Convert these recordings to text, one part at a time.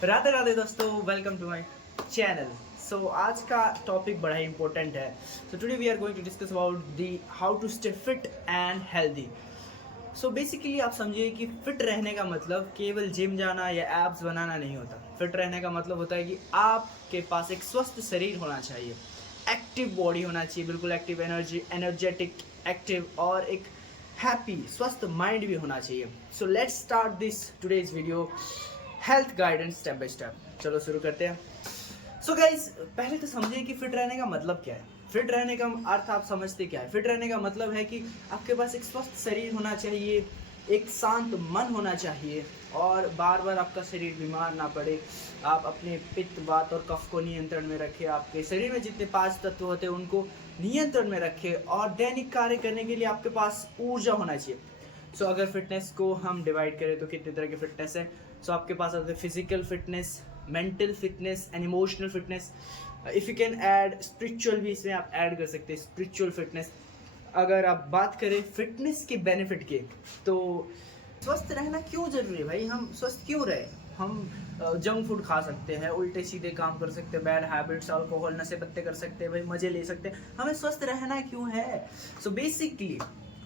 राधे राधे दोस्तों, welcome to my channel. So आज का टॉपिक बड़ा ही इंपॉर्टेंट है। So today we are going to discuss about the how to stay fit and healthy. So basically आप समझिए कि फिट रहने का मतलब केवल जिम जाना या एब्स बनाना नहीं होता। फिट रहने का मतलब होता है कि आपके पास एक स्वस्थ शरीर होना चाहिए, एक्टिव बॉडी होना चाहिए, बिल्कुल एक्टिव, एनर्जेटिक, एक्टिव, और एक हैप्पी स्वस्थ माइंड भी होना चाहिए। So let's start this today's video health guidance step by step. चलो शुरू करते हैं। सो गाइज, पहले तो समझिए कि फिट रहने का मतलब क्या है। फिट रहने का अर्थ आप समझते क्या है? फिट रहने का मतलब है कि आपके पास एक स्वस्थ शरीर होना चाहिए, एक शांत मन होना चाहिए, और बार बार आपका शरीर बीमार ना पड़े। आप अपने पित्त, वात और कफ को नियंत्रण में रखें। आपके शरीर में जितने 5 तत्व होते हैं उनको नियंत्रण में रखें, और दैनिक कार्य करने के लिए आपके पास ऊर्जा होना चाहिए। सो अगर फिटनेस को हम डिवाइड करें तो कितने तरह की फिटनेस है। सो आपके पास आते हैं physical fitness, mental fitness and emotional fitness. If you can add spiritual भी, इसमें आप ऐड कर सकते हैं स्पिरिचुअल फिटनेस। अगर आप बात करें फिटनेस के बेनिफिट के, तो स्वस्थ रहना क्यों जरूरी है भाई? हम स्वस्थ क्यों रहे? हम जंक फूड खा सकते हैं, उल्टे सीधे काम कर सकते हैं, बैड हैबिट्स, अल्कोहल, नशे पत्ते कर सकते हैं, भाई मजे ले सकते हैं। हमें स्वस्थ रहना क्यों है? सो बेसिकली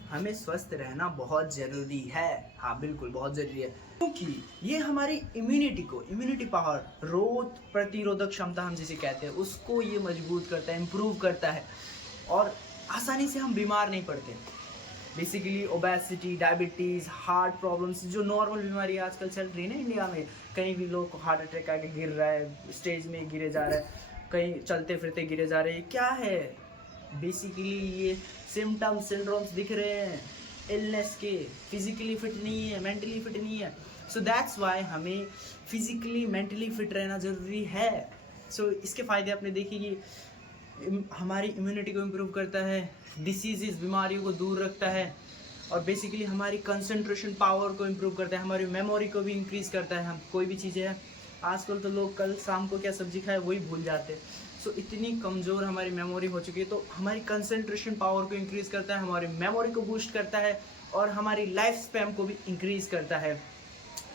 हमें स्वस्थ रहना बहुत ज़रूरी है। हाँ बिल्कुल, बहुत ज़रूरी है, क्योंकि ये हमारी इम्यूनिटी पावर, रोग प्रतिरोधक क्षमता हम जिसे कहते हैं, उसको ये मजबूत करता है, इम्प्रूव करता है, और आसानी से हम बीमार नहीं पड़ते। Basically obesity, diabetes, heart problems, जो नॉर्मल बीमारी आजकल चल रही है ना इंडिया में, कहीं भी लोग को हार्ट अटैक आके गिर रहा है, स्टेज में गिरे जा रहा है, कहीं चलते फिरते गिरे जा रहे हैं, क्या है? बेसिकली ये सिम्टम्स, सिंड्रोम्स दिख रहे हैं इलनेस के। फिजिकली फिट नहीं है, मेंटली फिट नहीं है। सो दैट्स वाई हमें फिजिकली मेंटली फिट रहना ज़रूरी है। सो इसके फ़ायदे आपने देखे कि हमारी इम्यूनिटी को इम्प्रूव करता है, डिसीज़, बीमारियों को दूर रखता है, और बेसिकली हमारी कंसंट्रेशन पावर को इम्प्रूव करता है, हमारी मेमोरी को भी इंक्रीज़ करता है। हम कोई भी चीज़ें हैं, आजकल तो लोग कल शाम को क्या सब्जी खाए वही भूल जाते हैं। सो इतनी कमज़ोर हमारी मेमोरी हो चुकी है। तो हमारी कंसंट्रेशन पावर को इंक्रीज़ करता है, हमारी मेमोरी को बूस्ट करता है, और हमारी लाइफ स्पैन को भी इंक्रीज़ करता है।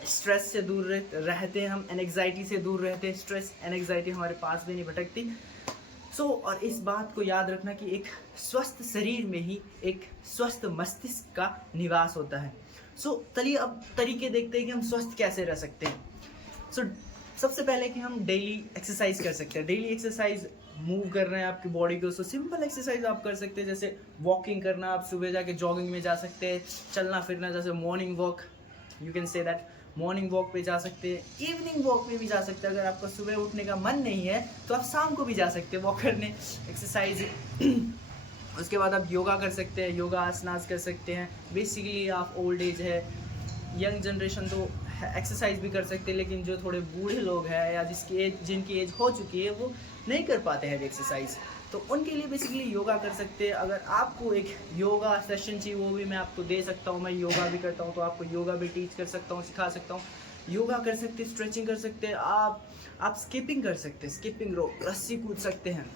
स्ट्रेस से दूर रहते हैं हम, एनग्जाइटी से दूर रहते हैं। स्ट्रेस, एनग्जाइटी हमारे पास भी नहीं भटकती। और इस बात को याद रखना कि एक स्वस्थ शरीर में ही एक स्वस्थ मस्तिष्क का निवास होता है। चलिए अब तरीके देखते हैं कि हम स्वस्थ कैसे रह सकते हैं। सबसे पहले कि हम डेली एक्सरसाइज कर सकते हैं। डेली एक्सरसाइज, मूव कर रहे हैं आपकी बॉडी को, सिंपल एक्सरसाइज आप कर सकते हैं, जैसे वॉकिंग करना। आप सुबह जाके जॉगिंग में जा सकते हैं, चलना फिरना, जैसे morning walk, you can say that. Morning walk पे जा सकते हैं, इवनिंग वॉक पे भी जा सकते हैं। अगर आपका सुबह उठने का मन नहीं है तो आप शाम को भी जा सकते हैं वॉक करने, एक्सरसाइज। उसके बाद आप योगा कर सकते हैं, योगा आसनास कर सकते हैं। बेसिकली आप ओल्ड एज है, यंग जनरेशन तो एक्सरसाइज भी कर सकते हैं, लेकिन जो थोड़े बूढ़े लोग हैं या जिनकी एज हो चुकी है, वो नहीं कर पाते हैं एक्सरसाइज, तो उनके लिए बेसिकली योगा कर सकते हैं। अगर आपको एक योगा सेशन चाहिए, वो भी मैं आपको दे सकता हूँ। मैं योगा भी करता हूँ, तो आपको योगा भी टीच कर सकता हूँ, सिखा सकता हूँ। योगा कर सकते हैं, स्ट्रेचिंग कर सकते हैं, आप स्किपिंग कर सकते हैं, स्किपिंग रोप, रस्सी कूद सकते हैं।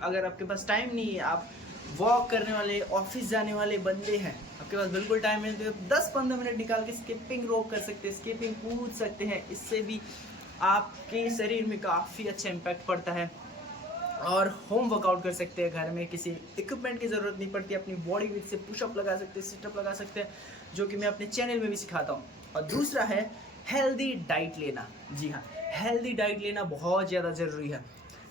अगर आपके पास टाइम नहीं है, आप वॉक करने वाले, ऑफिस जाने वाले बंदे हैं, आपके पास बिल्कुल टाइम है, तो 10-15 मिनट निकाल के स्किपिंग रोप कर सकते हैं, स्किपिंग कूद सकते हैं। इससे भी आपके शरीर में काफ़ी अच्छा इम्पैक्ट पड़ता है। और होम वर्कआउट कर सकते हैं घर में, किसी इक्विपमेंट की ज़रूरत नहीं पड़ती। अपनी बॉडी वेट से पुशअप लगा सकते हैं, सिटअप लगा सकते हैं, जो कि मैं अपने चैनल में भी सिखाता हूँ। और दूसरा है हेल्दी डाइट लेना। जी हाँ, हेल्दी डाइट लेना बहुत ज़्यादा ज़रूरी है।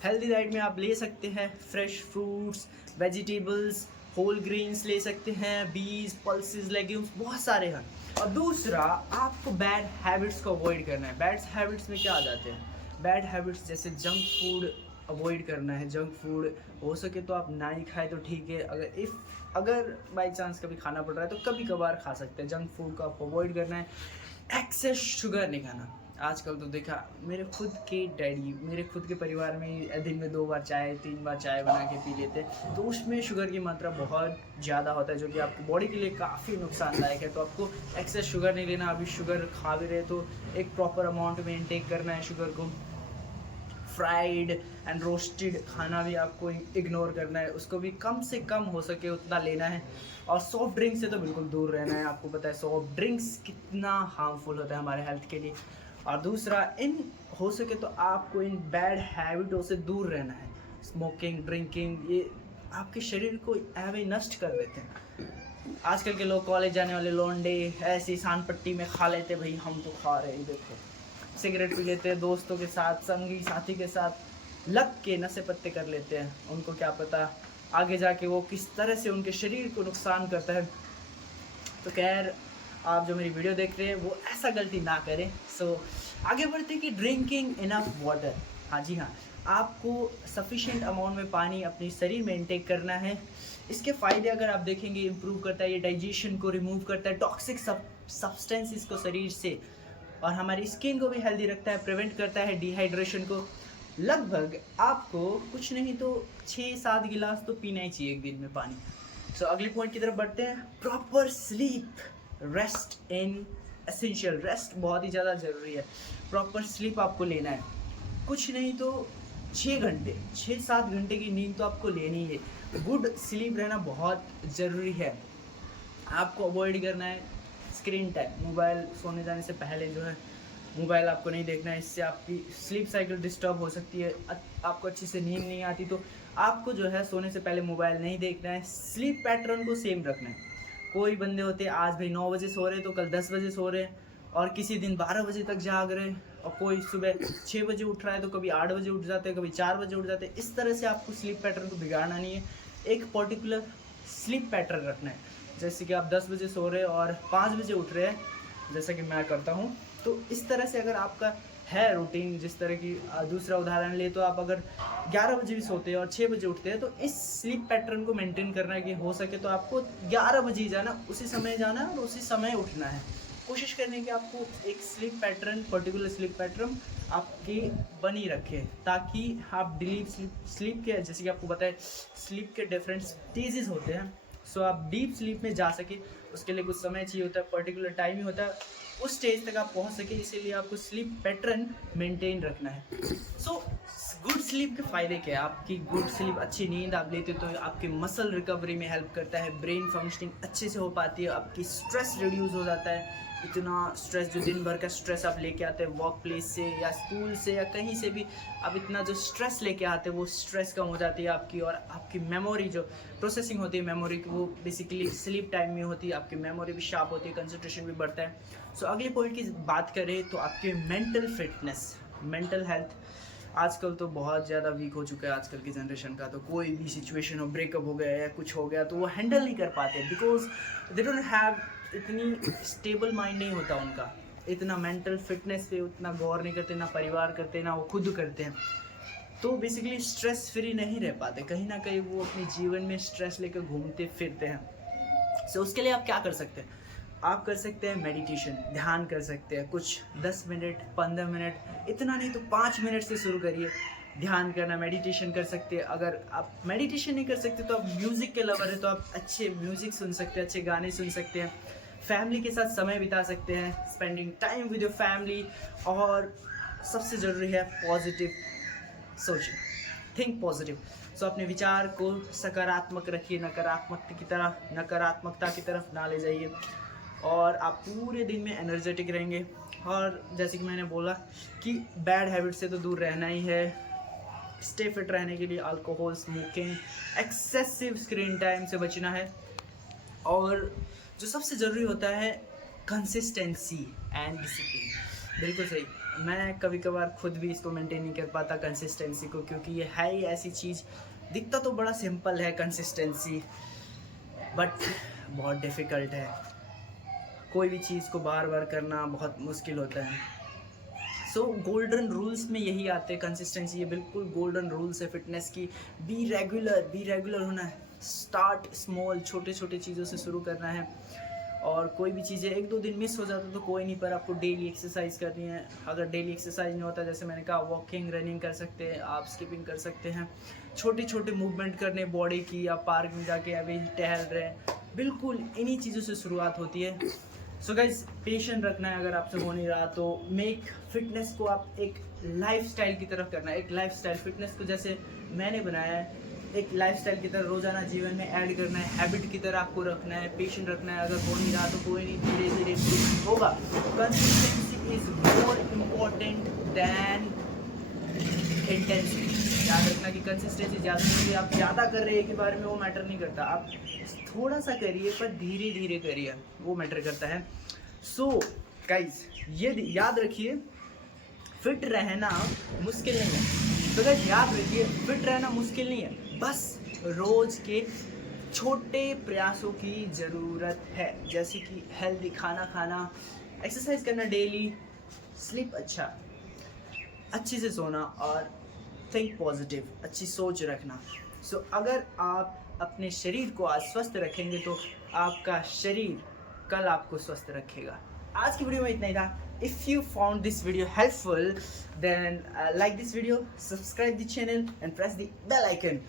हेल्दी डाइट में आप ले सकते हैं fresh fruits, vegetables, whole grains ले सकते हैं, बीज, पल्सेस, लेग्यूम्स, बहुत सारे हैं। और दूसरा, आपको बैड हैबिट्स को अवॉइड करना है। बैड हैबिट्स में क्या आ जाते हैं? बैड हैबिट्स जैसे जंक फूड अवॉइड करना है। जंक फूड हो सके तो आप ना ही खाए तो ठीक है। अगर बाई चांस कभी खाना पड़ रहा है तो कभी कभार खा सकते हैं। जंक फूड को आपको अवॉइड करना है। एक्सेस शुगर नहीं खाना। आजकल तो देखा, मेरे खुद के डैडी, मेरे खुद के परिवार में दिन में 2 बार चाय, 3 बार चाय बना के पी लेते, तो उसमें शुगर की मात्रा बहुत ज़्यादा होता है, जो कि आपकी बॉडी के लिए काफ़ी नुकसानदायक है। तो आपको एक्सेस शुगर नहीं लेना। अभी शुगर खा भी रहे तो एक प्रॉपर अमाउंट में इंटेक करना है शुगर को। फ्राइड एंड रोस्टेड खाना भी आपको इग्नोर करना है, उसको भी कम से कम हो सके उतना लेना है। और सॉफ्ट ड्रिंक से तो बिल्कुल दूर रहना है। आपको पता है सॉफ्ट ड्रिंक्स कितना हार्मफुल होता है हमारे हेल्थ के लिए। और दूसरा, इन हो सके तो आपको इन बैड हैबिटों से दूर रहना है। स्मोकिंग, ड्रिंकिंग, ये आपके शरीर को ऐवे नष्ट कर देते हैं। आजकल के लोग, कॉलेज जाने वाले लौंडे ऐसी सान पट्टी में खा लेते, भाई हम तो खा रहे हैं, देखो सिगरेट पी लेते हैं, दोस्तों के साथ, संगी साथी के साथ लग के नशे पत्ते कर लेते हैं। उनको क्या पता आगे जाके वो किस तरह से उनके शरीर को नुकसान करता है। तो खैर, आप जो मेरी वीडियो देख रहे हैं वो ऐसा गलती ना करें। सो आगे बढ़ते कि ड्रिंकिंग इनफ वाटर। हाँ जी हाँ, आपको सफिशिएंट अमाउंट में पानी अपने शरीर में इंटेक करना है। इसके फ़ायदे अगर आप देखेंगे, इम्प्रूव करता है, ये डाइजेशन को रिमूव करता है, टॉक्सिक सब्सटेंसेस को शरीर से, और हमारी स्किन को भी हेल्दी रखता है, प्रिवेंट करता है डिहाइड्रेशन को। लगभग आपको कुछ नहीं तो 6-7 गिलास तो पीना ही चाहिए एक दिन में पानी। सो अगले पॉइंट की तरफ बढ़ते हैं, proper sleep, rest in essential. Rest बहुत ही ज़्यादा ज़रूरी है। प्रॉपर स्लीप आपको लेना है, कुछ नहीं तो 6 घंटे, 6-7 घंटे की नींद तो आपको लेनी है। गुड स्लीप रहना बहुत ज़रूरी है। आपको अवॉइड करना है स्क्रीन टाइम। मोबाइल सोने जाने से पहले जो है मोबाइल आपको नहीं देखना है, इससे आपकी स्लीप साइकिल डिस्टर्ब हो सकती है, आपको अच्छे से नींद नहीं आती। तो आपको जो है सोने से पहले मोबाइल नहीं देखना है। स्लीप पैटर्न को सेम रखना है। कोई बंदे होते हैं आज भाई 9 बजे सो रहे तो कल 10 बजे सो रहे, और किसी दिन 12 बजे तक जाग रहे, और कोई सुबह 6 बजे उठ रहा है तो कभी 8 बजे उठ जाते हैं, कभी 4 बजे उठ जाते हैं। इस तरह से आपको स्लीप पैटर्न को बिगाड़ना नहीं है, एक पर्टिकुलर स्लीप पैटर्न रखना है। जैसे कि आप 10 बजे सो रहे और 5 बजे उठ रहे हैं, जैसा कि मैं करता हूँ, तो इस तरह से अगर आपका है रूटीन, जिस तरह की दूसरा उदाहरण ले तो आप अगर 11 बजे भी सोते हैं और 6 बजे उठते हैं, तो इस स्लीप पैटर्न को मेंटेन करना है कि हो सके तो आपको 11 बजे ही जाना, उसी समय जाना और उसी समय उठना है। कोशिश करने की आपको एक sleep pattern, particular sleep pattern आपकी बनी रखे, ताकि आप डीप स्लीप के, जैसे कि आपको पता है स्लीप के डिफरेंट स्टेजेस होते हैं, सो आप डीप स्लीप में जा सके उसके लिए कुछ समय चाहिए होता है, पर्टिकुलर टाइम ही होता है, उस स्टेज तक आप पहुंच सके। इसीलिए आपको स्लीप पैटर्न मेंटेन रखना है। सो गुड स्लीप के फ़ायदे क्या है? आपकी गुड स्लीप, अच्छी नींद आप लेते हो तो आपके मसल रिकवरी में हेल्प करता है, ब्रेन फंक्शनिंग अच्छे से हो पाती है, आपकी स्ट्रेस रिड्यूस हो जाता है। इतना स्ट्रेस, जो दिन भर का स्ट्रेस आप लेके आते हैं वर्क प्लेस से या स्कूल से या कहीं से भी, आप इतना जो स्ट्रेस लेके आते हैं वो स्ट्रेस कम हो जाती है आपकी, और आपकी मेमोरी जो प्रोसेसिंग होती है मेमोरी की, वो बेसिकली स्लीप टाइम में होती है। आपकी मेमोरी भी शार्प होती है, कंसंट्रेशन भी बढ़ता है। सो अगले पॉइंट की बात करें तो आपके मेंटल फिटनेस, मेंटल हेल्थ आजकल तो बहुत ज़्यादा वीक हो चुका है आजकल की जनरेशन का। तो कोई भी सिचुएशन हो, ब्रेकअप हो गया या कुछ हो गया, तो वो हैंडल नहीं कर पाते, बिकॉज दे डोंट हैव इतनी स्टेबल माइंड नहीं होता उनका, इतना मेंटल फिटनेस पे उतना गौर नहीं करते, ना परिवार करते, ना वो खुद करते हैं। तो बेसिकली स्ट्रेस फ्री नहीं रह पाते, कहीं ना कहीं वो अपने जीवन में स्ट्रेस लेकर घूमते फिरते हैं। सो उसके लिए आप क्या कर सकते हैं? आप कर सकते हैं मेडिटेशन, ध्यान कर सकते हैं, कुछ 10 मिनट 15 मिनट, इतना नहीं तो 5 मिनट से शुरू करिए ध्यान करना, मेडिटेशन कर सकते हैं। अगर आप मेडिटेशन नहीं कर सकते तो आप म्यूज़िक के लवर है तो आप अच्छे म्यूज़िक सुन सकते हैं, अच्छे गाने सुन सकते हैं, फैमिली के साथ समय बिता सकते हैं, spending time with your family. और सबसे ज़रूरी है पॉजिटिव सोचें, थिंक पॉजिटिव। सो अपने विचार को सकारात्मक रखिए, नकारात्मकता की तरफ ना ले जाइए, और आप पूरे दिन में एनर्जेटिक रहेंगे। और जैसे कि मैंने बोला कि बैड हैबिट से तो दूर रहना ही है। स्टे फिट रहने के लिए alcohol, smoking, excessive screen time से बचना है, और जो सबसे ज़रूरी होता है कंसिस्टेंसी एंड डिसिप्लिन। बिल्कुल सही, मैं कभी कभार खुद भी इसको मेंटेन नहीं कर पाता कंसिस्टेंसी को, क्योंकि ये है ही ऐसी चीज़, दिखता तो बड़ा सिंपल है कंसिस्टेंसी, बट बहुत डिफ़िकल्ट है। कोई भी चीज़ को बार बार करना बहुत मुश्किल होता है। सो गोल्डन रूल्स में यही आते हैं, कंसिस्टेंसी, ये बिल्कुल गोल्डन रूल्स है फिटनेस की। बी रेगुलर होना है, स्टार्ट स्मॉल, छोटे छोटे चीज़ों से शुरू करना है। और कोई भी चीज़ें 1-2 दिन मिस हो जाता तो कोई नहीं, पर आपको डेली एक्सरसाइज करनी है। अगर डेली एक्सरसाइज नहीं होता, जैसे मैंने कहा, वॉकिंग, रनिंग कर सकते हैं आप, स्किपिंग कर सकते हैं, छोटे छोटे मूवमेंट करने बॉडी की, या पार्क में जाके अभी टहल रहे हैं, बिल्कुल इन्हीं चीज़ों से शुरुआत होती है। सो गाइज, पेशेंट रखना है, अगर आपसे हो नहीं रहा तो मेक फिटनेस को आप एक लाइफस्टाइल की तरफ करना है। एक लाइफस्टाइल, फिटनेस को जैसे मैंने बनाया है, एक लाइफस्टाइल की तरह रोज़ाना जीवन में ऐड करना है, हैबिट की तरह आपको रखना है, पेशेंट रखना है। अगर हो नहीं रहा तो कोई नहीं, धीरे धीरे होगा। Consistency is more important then intensity. याद रखना कि कंसिस्टेंसी ज़्यादा नहीं है, आप ज़्यादा कर रहे हैं के बारे में वो मैटर नहीं करता, आप थोड़ा सा करिए पर धीरे धीरे करिए, वो मैटर करता है। सो गाइस ये याद रखिए, फिट रहना मुश्किल नहीं है। तो गाइस याद रखिए, फिट रहना मुश्किल नहीं है, बस रोज़ के छोटे प्रयासों की ज़रूरत है, जैसे कि हेल्दी खाना खाना, एक्सरसाइज करना डेली, स्लीप अच्छा, अच्छे से सोना और थिंक पॉजिटिव, अच्छी सोच रखना। सो अगर आप अपने शरीर को आज स्वस्थ रखेंगे तो आपका शरीर कल आपको स्वस्थ रखेगा। आज की वीडियो में इतना ही था। If you found this video helpful then like this video, subscribe the channel and press the bell icon.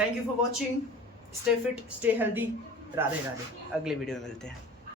Thank you for watching. Stay fit, stay healthy. Radhe Radhe. अगले वीडियो में मिलते हैं।